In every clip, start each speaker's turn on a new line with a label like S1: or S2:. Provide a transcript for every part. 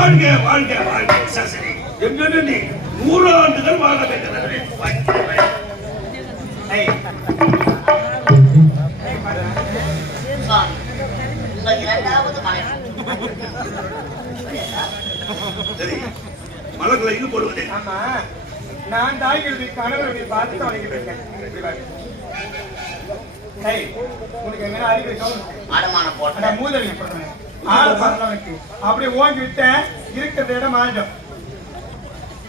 S1: வாழ்க வாழ்க வாழ்க சசரி எங்கன்னு நீ நூறு ஆண்டுகள் வாழ வேண்டும் மலர்களை இது போடுவதே
S2: ஆமா நான் தாய்களுடைய கணவருடைய பார்த்து வணங்கிட்டு இருக்கேன். உனக்கு எங்கன்னா அறிவு கவனம்
S3: அடமானம்
S2: அந்த
S3: போட்ட
S2: மூதவி சொல்றேன் ஆள் பார்த்தவனுக்கு அப்படியே ஓங்கி விட்டேன் இருக்கிற இடம் ஆயிடும்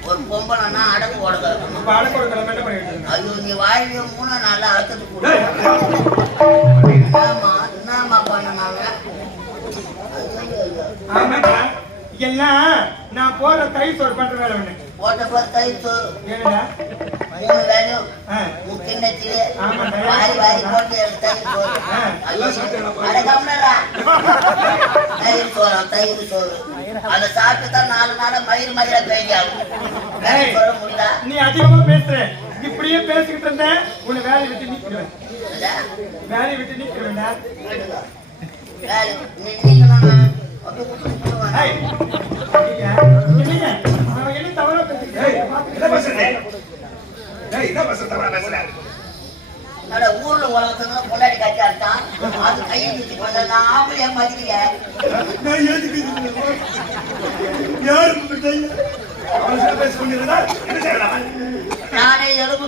S3: ஒரு பொம்பளைன்னா அடகு ஓடுக இருக்கணும்
S2: இப்ப அடக்க கிழமை என்ன பண்ணிட்டு
S3: ஐயோ நீ வாழ்விய மூணு நாள்ல அழுத்தத்து கூட பண்ணனாங்க?
S2: ஆமாடா எல்லாம் நான் போற கை சோறு பண்ற வேலை ஒண்ணு
S3: போட்ட கை சோறு மூணு
S2: ஆமா.
S3: வாரி வாரி போட்டு தயிர் சோறு தயிர் சோறு அதை சாப்பிட்டு தான் நாலு நாள மயிர். சொல்ல முடியுதா?
S2: நீ அதிகமா பேசுற. இப்படியே பேசிக்கிட்டு இருந்த உன்னை வேலையை விட்டு
S3: இல்ல?
S2: வேலையை விட்டு நீக்கிடுவேன்டா
S3: கேட்டுக்கோ. வேலை. நீ நீங்களாண்ணா
S2: ஏய், என்ன
S1: பேசுற தவறா பேசுற?
S3: அட, ஊர்ல உலகத்துல பொண்டாடி கட்டி அடித்தான் அது கையை நீட்டி கொண்ட ஆம்பளையா மதிக்கல
S1: நான் எதுக்கு? யாரு பேச?
S3: நானே எலும்பு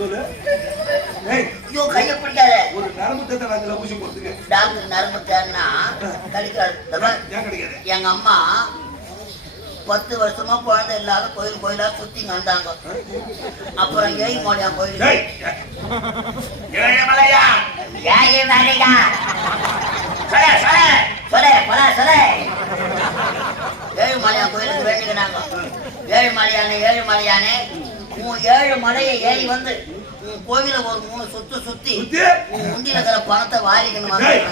S3: தோல்.
S1: ஏய்,
S3: ஐயோ கையை பிடிக்காத
S1: ஒரு நரம்பு ஊசி.
S3: டாக்டர் தேன்னா கிடைக்காது? எங்க அம்மா பத்து வருஷமா குழந்தை இல்லாத கோயில் கோயிலா சுத்தி வந்தாங்க அப்புறம் ஏய் கோயில் மலையா? சொல்ல சொல்ல சொல்ல போல சொல்ல. ஏழு மலையா கோயிலுக்கு வேண்டிக்கிறாங்க ஏழு மலையானே ஏழு மலையானே. உன் ஏழு மலையை ஏறி வந்து உன் கோவில ஒரு மூணு சுத்து சுத்தி? உன் முந்தில இருக்கிற பணத்தை வாரிக்கணும்?
S1: உண்டியல்?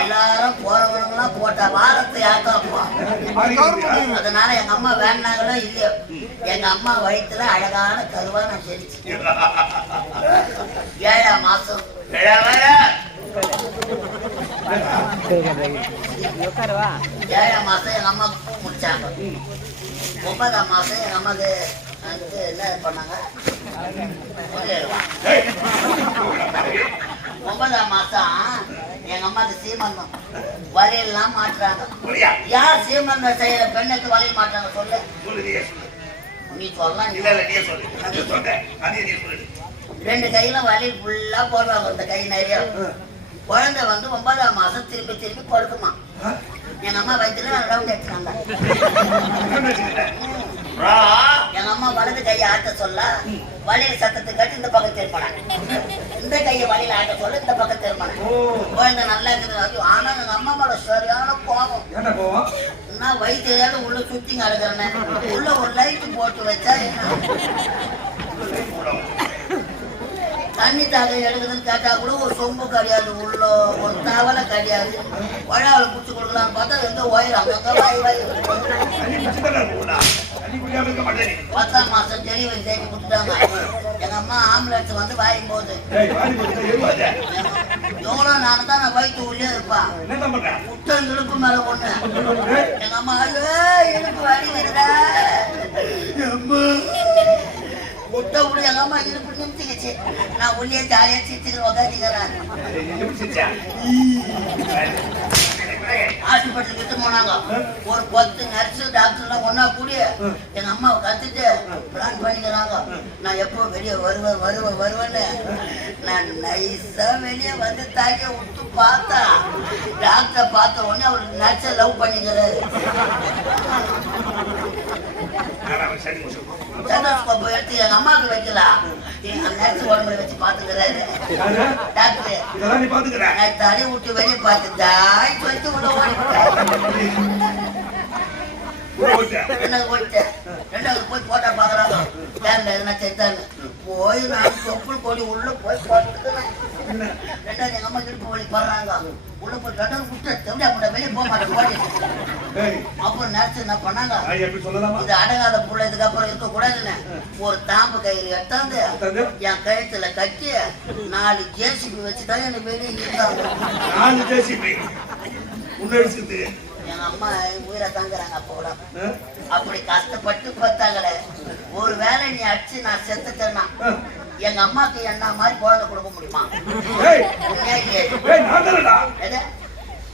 S3: எல்லாரும் போறவங்களாம் போட்ட வாரத்தை
S1: மாறிக்கிறியா?
S3: அதனால எங்க அம்மா வேண்டாங்களோ இல்லையோ எங்க அம்மா வயித்துல அழகான கருவா நான் தெரிச்சு ஏழாம் மாசம். ஏழாம் மாசம் எங்க அம்மா முடிச்சாங்க. ஒன்பதாம் மாசம் எங்க அம்மாக்கு வந்து என்ன பண்ணாங்க? ஒன்பதாம் மாசம் எங்க அம்மாக்கு சீமந்தம் வலையெல்லாம் மாட்டுறாங்க? யார் சீமந்தம் செய்யற பெண்ணுக்கு வலையில் மாட்டாங்க சொல்லு. நீ சொல்லலாம். ரெண்டு கையில வலையில் ஃபுல்லா போடுவாங்க இந்த கை நிறைய. குழந்தை வந்து ஒன்பதாம் மாசம் திருப்பி திருப்பி கொடுக்குமா? எங்க அம்மா வயிற்றுல ரவுண்ட் எடுத்துனாங்க அம்மா வலது கையை ஆட்ட சொல்ல வலையில சத்தத்தை கட்டி இந்த பக்கம் திரும்பினாங்க இந்த கையை வலையில ஆட்ட சொல்ல இந்த பக்கம் திரும்பினாங்க குழந்தை நல்லா இருக்குது. ஆனா எங்க அம்மா மேல சரியான கோபம்? நான் வயிற்றுல உள்ள சுத்தி கிடக்குறேன் உள்ள ஒரு லைட் போட்டு வச்சா தண்ணி தாக எடுக்குதுன்னு கேட்டா கூட ஒரு சொம்பு கிடையாது. உள்ள ஒரு தவளை கிடையாது. உழாவில குடிச்சு கொடுக்கலாம்னு பார்த்தா எங்க ஒயர் அங்கங்க வாய் வாய்
S1: தண்ணி குடிக்காம இருக்க மாட்டே நீ.
S3: பத்தாம் மாசம் டெலிவரி எங்க அம்மா ஆம்புலன்ஸ் வந்து வாயும் போது. எவ்வளோ நானும் தான் நான் வயிற்று உள்ளே இருப்பா? முட்டன் இழுப்பு மேல ஒண்ணு எங்க அம்மா இழுப்பு வலிக்குதுடா அம்மா முட்டை விட எங்க அம்மா இழுப்பு நிமித்திக்கிச்சு நான் உள்ளே ஜாலியா சிரிச்சுக்கிற
S1: செஞ்சா?
S3: ஹாஸ்பிட்டலுக்கு எடுத்து போனாங்க. ஒரு பத்து நர்ஸ் டாக்டர்லாம் ஒண்ணா கூடி எங்க அம்மாவை கத்துட்டு பிளான் பண்ணிக்கிறாங்க. நான் எப்போ வெளியே வருவேன் வருவேன் வருவேன்னு நான் நைஸா வெளியே வந்து தாக்கிய விட்டு பார்த்தா டாக்டரை பார்த்த உடனே அவர் நர்ஸை லவ் பண்ணிக்கிறாரு. எடுத்து எங்க அம்மாவுக்கு வைக்கலாம் வச்சு பாத்துக்கிறாரு? டாக்டர்.
S1: இதெல்லாம் நீ பாத்துக்கிற.
S3: நான் தடி விட்டு வெளியே பார்த்து தாய் சொல்லிட்டு உள்ள
S1: போயிட்ட.
S3: ரெண்டாவது போயிட்டேன் ரெண்டாவது போய் போட்டா பாக்குறாங்க போய் நான் தொப்புள் கொடி உள்ள போய் பார்த்துக்கிறேன். ரெண்டாவது எங்க அம்மா இடுப்பு வலி படுறாங்க உள்ள போய் ரெண்டாவது வெளியே போக மாட்டேன்
S1: ஏய்,
S3: அப்புறம் நர்ஸ் என்ன பண்ணாங்க? இது அடங்காத புள்ள இதுக்கப்புறம் இருக்க கூடாதுன்னு ஒரு தாம்பு கையில் எடுத்தாந்து? என் கழுத்துல கட்டி நாலு ஜேசிபி வச்சு தான் எனக்கு வெளியே இருந்தாங்க
S1: நாலு ஜேசிபி முன்னெடுத்து
S3: எங்க அம்மா உயிரை தாங்குறாங்க அப்போ கூட. அப்படி கஷ்டப்பட்டு பார்த்தாங்களே. ஒரு வேளை நீ அடிச்சு நான் செத்துட்டேன்னா எங்க அம்மாக்கு என்ன மாதிரி குழந்தை கொடுக்க முடியுமா?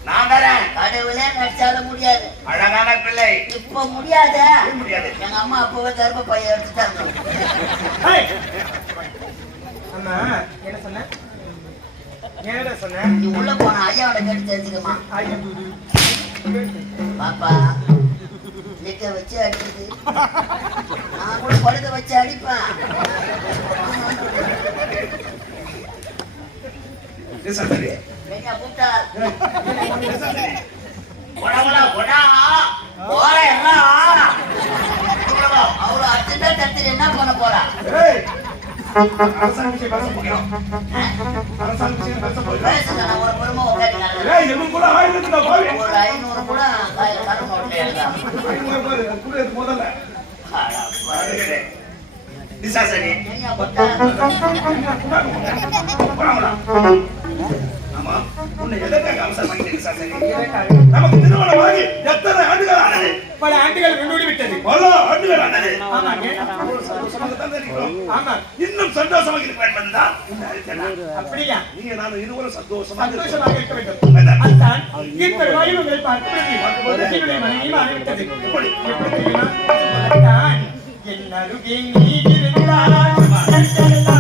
S1: நான்
S2: தரேன்.
S3: கடவுளே நடிச்சாலும் முடியாது.
S2: அழகான பிள்ளை.
S3: இப்ப முடியாத.
S2: முடியாது.
S3: எங்க அம்மா அப்பவே கர்ப்ப பையன் எடுத்துட்டாங்க.
S2: ஏய். அம்மா என்ன சொன்ன? என்னடா சொன்ன?
S3: நீ உள்ள போன ஐயாவோட கேட்டு தெரிஞ்சுக்கமா. பாப்பா நிக்க வச்சு அடிக்குது. நான் கூட படுக்க வச்சு அடிப்பேன். தடுத்துட்டு என்ன பண்ண போறா
S1: அரசாங்க முதல்ல
S3: போட்டா
S1: ஆமா உன்னை எதற்காக அவசரம் பண்ணிட்டு நிசாசனி நமக்கு திருமணமாகி எத்தனை ஆண்டுகள் ஆனது
S2: பல ஆண்டுகள் முன்னோடி விட்டது
S1: பல ஆண்டுகள் ஆனது
S2: ஆமா
S1: இன்னும் சந்தோஷமாக இருக்க வேண்டும் என்றால்
S2: அப்படியா
S1: நீங்க சந்தோஷமாக
S2: இருக்க வேண்டும் அதுதான் உங்களை பார்க்கும்போது
S1: எப்படி?
S2: எப்படி தெரியுமா என் அருகே நீ இருந்தால்